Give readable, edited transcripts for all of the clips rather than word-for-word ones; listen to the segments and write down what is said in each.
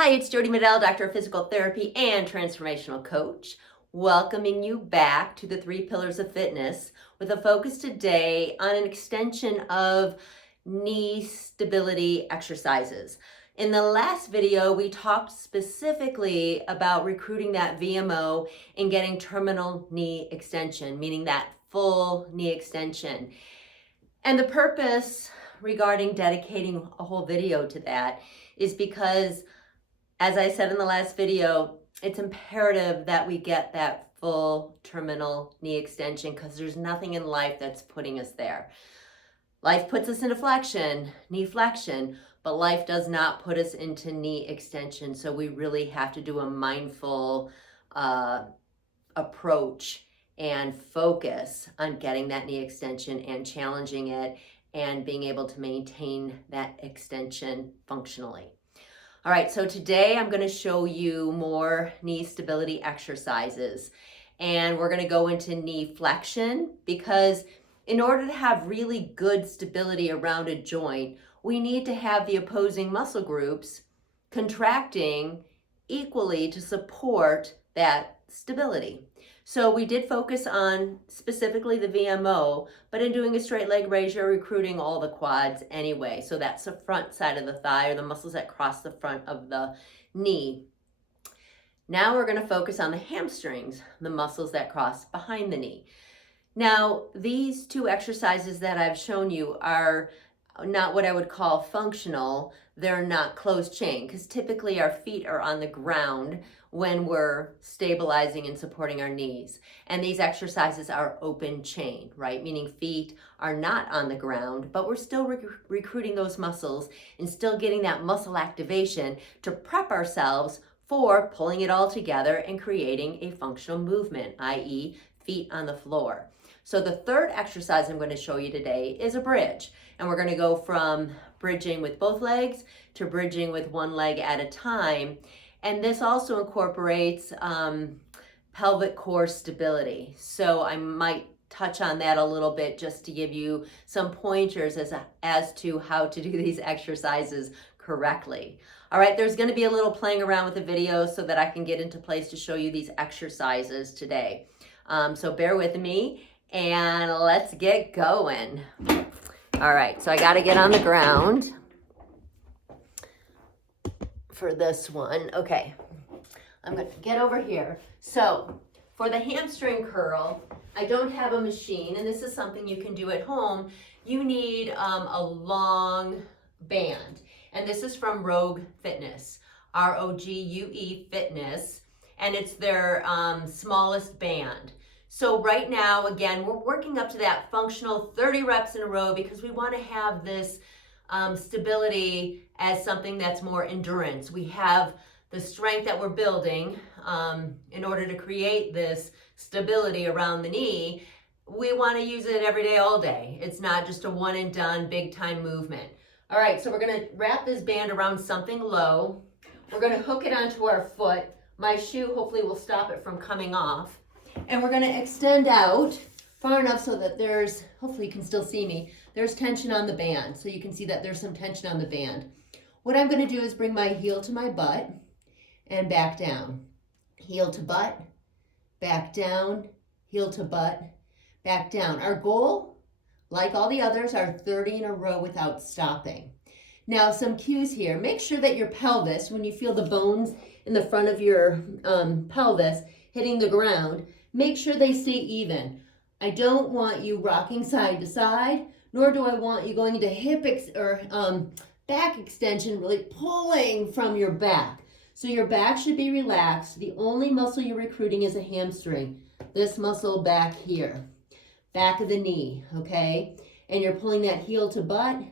Hi, it's Jodi Medell, Doctor of Physical Therapy and Transformational Coach, welcoming you back to the 3 Pillars of Fitness with a focus today on an extension of knee stability exercises. In the last video, we talked specifically about recruiting that VMO and getting terminal knee extension, meaning that full knee extension. And the purpose regarding dedicating a whole video to that is because, as I said in the last video, it's imperative that we get that full terminal knee extension because there's nothing in life that's putting us there. Life puts us into flexion, knee flexion, but life does not put us into knee extension. So we really have to do a mindful approach and focus on getting that knee extension and challenging it and being able to maintain that extension functionally. All right, so today I'm going to show you more knee stability exercises, and we're going to go into knee flexion because in order to have really good stability around a joint, we need to have the opposing muscle groups contracting equally to support that stability. So we did focus on specifically the VMO, but in doing a straight leg raise, you're recruiting all the quads anyway. So that's the front side of the thigh or the muscles that cross the front of the knee. Now we're going to focus on the hamstrings, the muscles that cross behind the knee. Now, these 2 exercises that I've shown you are not what I would call functional. They're not closed chain because typically our feet are on the ground when we're stabilizing and supporting our knees. And these exercises are open chain, right? Meaning feet are not on the ground, but we're still recruiting those muscles and still getting that muscle activation to prep ourselves for pulling it all together and creating a functional movement, i.e. feet on the floor. So the third exercise I'm going to show you today is a bridge. And we're going to go from bridging with both legs to bridging with one leg at a time. And this also incorporates pelvic core stability. So I might touch on that a little bit just to give you some pointers as to how to do these exercises correctly. All right, there's going to be a little playing around with the video so that I can get into place to show you these exercises today. So bear with me and let's get going. All right, so I got to get on the ground for this one. Okay, I'm going to get over here. So for the hamstring curl, I don't have a machine, and this is something you can do at home. You need a long band, and this is from Rogue Fitness, ROGUE Fitness, and it's their smallest band. So right now, again, we're working up to that functional 30 reps in a row because we want to have this stability as something that's more endurance. We have the strength that we're building in order to create this stability around the knee. We want to use it every day, all day. It's not just a one and done big time movement. All right, so we're going to wrap this band around something low. We're going to hook it onto our foot. My shoe hopefully will stop it from coming off. And we're going to extend out far enough so that there's, hopefully you can still see me, there's tension on the band. So you can see that there's some tension on the band. What I'm going to do is bring my heel to my butt and back down. Heel to butt, back down, heel to butt, back down. Our goal, like all the others, are 30 in a row without stopping. Now, some cues here. Make sure that your pelvis, when you feel the bones in the front of your pelvis hitting the ground, make sure they stay even. I don't want you rocking side to side, nor do I want you going into hip back extension, really pulling from your back. So your back should be relaxed. The only muscle you're recruiting is a hamstring. This muscle back here, back of the knee, okay? And you're pulling that heel to butt,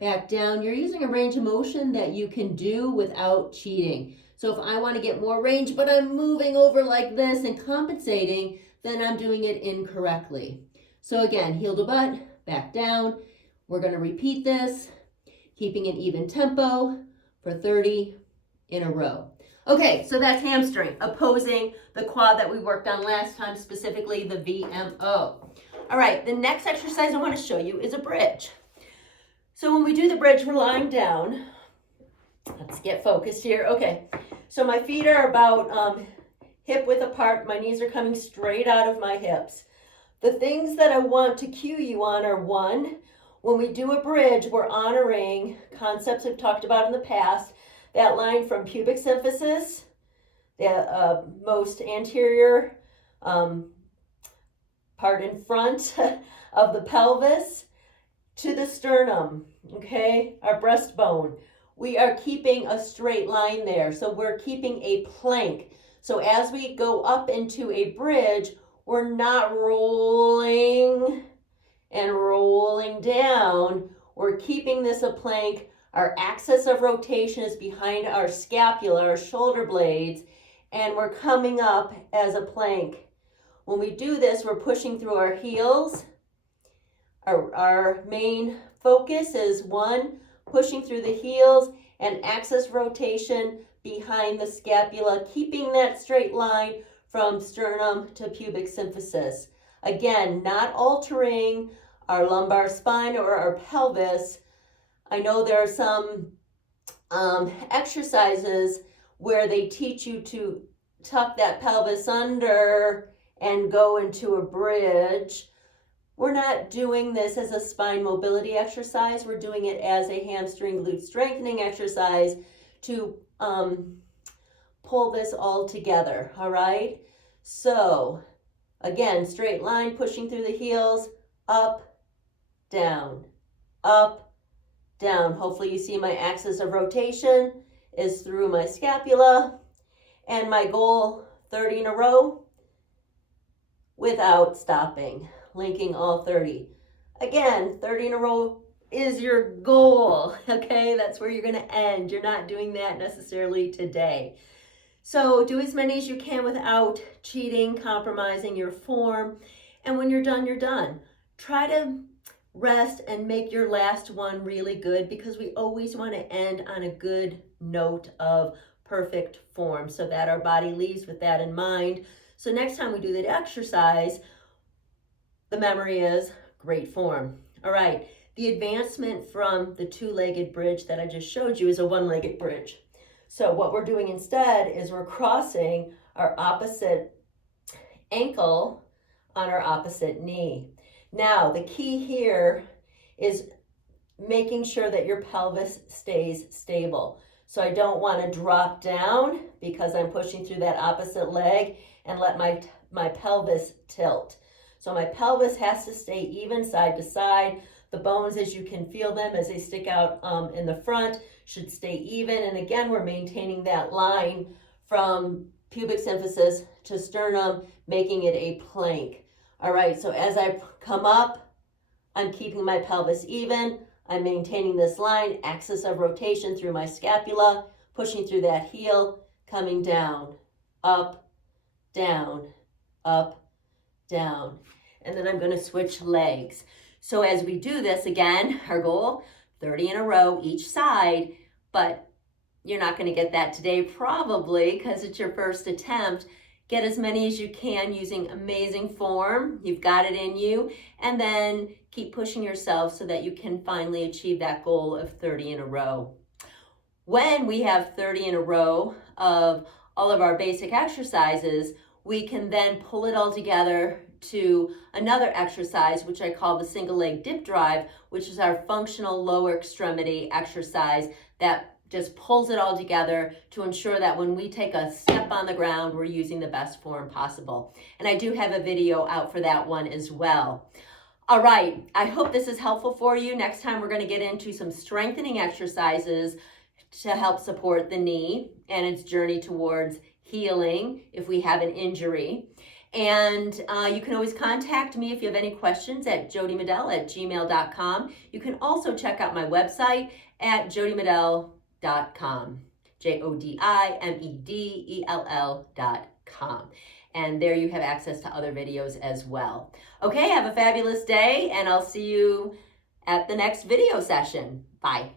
back down. You're using a range of motion that you can do without cheating. So if I want to get more range, but I'm moving over like this and compensating, then I'm doing it incorrectly. So again, heel to butt, back down. We're going to repeat this, keeping an even tempo for 30 in a row. Okay, so that's hamstring, opposing the quad that we worked on last time, specifically the VMO. All right, the next exercise I want to show you is a bridge. So when we do the bridge, we're lying down. Let's get focused here. Okay, so my feet are about hip width apart. My knees are coming straight out of my hips. The things that I want to cue you on are, one, when we do a bridge, we're honoring concepts we've talked about in the past. That line from pubic symphysis, the most anterior part in front of the pelvis, to the sternum, okay, our breastbone. We are keeping a straight line there. So we're keeping a plank. So as we go up into a bridge, we're not rolling and rolling down. We're keeping this a plank. Our axis of rotation is behind our scapula, our shoulder blades, and we're coming up as a plank. When we do this, we're pushing through our heels. Our main focus is, one, pushing through the heels and axis rotation behind the scapula, keeping that straight line from sternum to pubic symphysis. Again, not altering our lumbar spine or our pelvis. I know there are some exercises where they teach you to tuck that pelvis under and go into a bridge. We're not doing this as a spine mobility exercise. We're doing it as a hamstring glute strengthening exercise to pull this all together, all right? So, again, straight line, pushing through the heels, up, down, up, down. Hopefully you see my axis of rotation is through my scapula, and my goal, 30 in a row without stopping, linking all 30. Again, 30 in a row is your goal, okay? That's where you're gonna end. You're not doing that necessarily today. So do as many as you can without cheating, compromising your form. And when you're done, you're done. Try to rest and make your last one really good, because we always want to end on a good note of perfect form so that our body leaves with that in mind. So next time we do that exercise, the memory is great form. All right, the advancement from the two-legged bridge that I just showed you is a one-legged bridge. So what we're doing instead is we're crossing our opposite ankle on our opposite knee. Now, the key here is making sure that your pelvis stays stable. So I don't want to drop down because I'm pushing through that opposite leg and let my pelvis tilt. So my pelvis has to stay even side to side. The bones, as you can feel them as they stick out in the front, should stay even. And again, we're maintaining that line from pubic symphysis to sternum, making it a plank. All right, so as I come up, I'm keeping my pelvis even. I'm maintaining this line, axis of rotation through my scapula, pushing through that heel, coming down, up, down, up, down. And then I'm going to switch legs. So as we do this, again, our goal, 30 in a row each side, but you're not going to get that today probably because it's your first attempt. Get as many as you can using amazing form. You've got it in you. And then keep pushing yourself so that you can finally achieve that goal of 30 in a row. When we have 30 in a row of all of our basic exercises, we can then pull it all together to another exercise, which I call the single leg dip drive, which is our functional lower extremity exercise that just pulls it all together to ensure that when we take a step on the ground, we're using the best form possible. And I do have a video out for that one as well. All right, I hope this is helpful for you. Next time we're going to get into some strengthening exercises to help support the knee and its journey towards healing if we have an injury. And you can always contact me if you have any questions at jodimedell@gmail.com. You can also check out my website at jodimedell.com, jodimedell.com. And there you have access to other videos as well. Okay, have a fabulous day, and I'll see you at the next video session. Bye.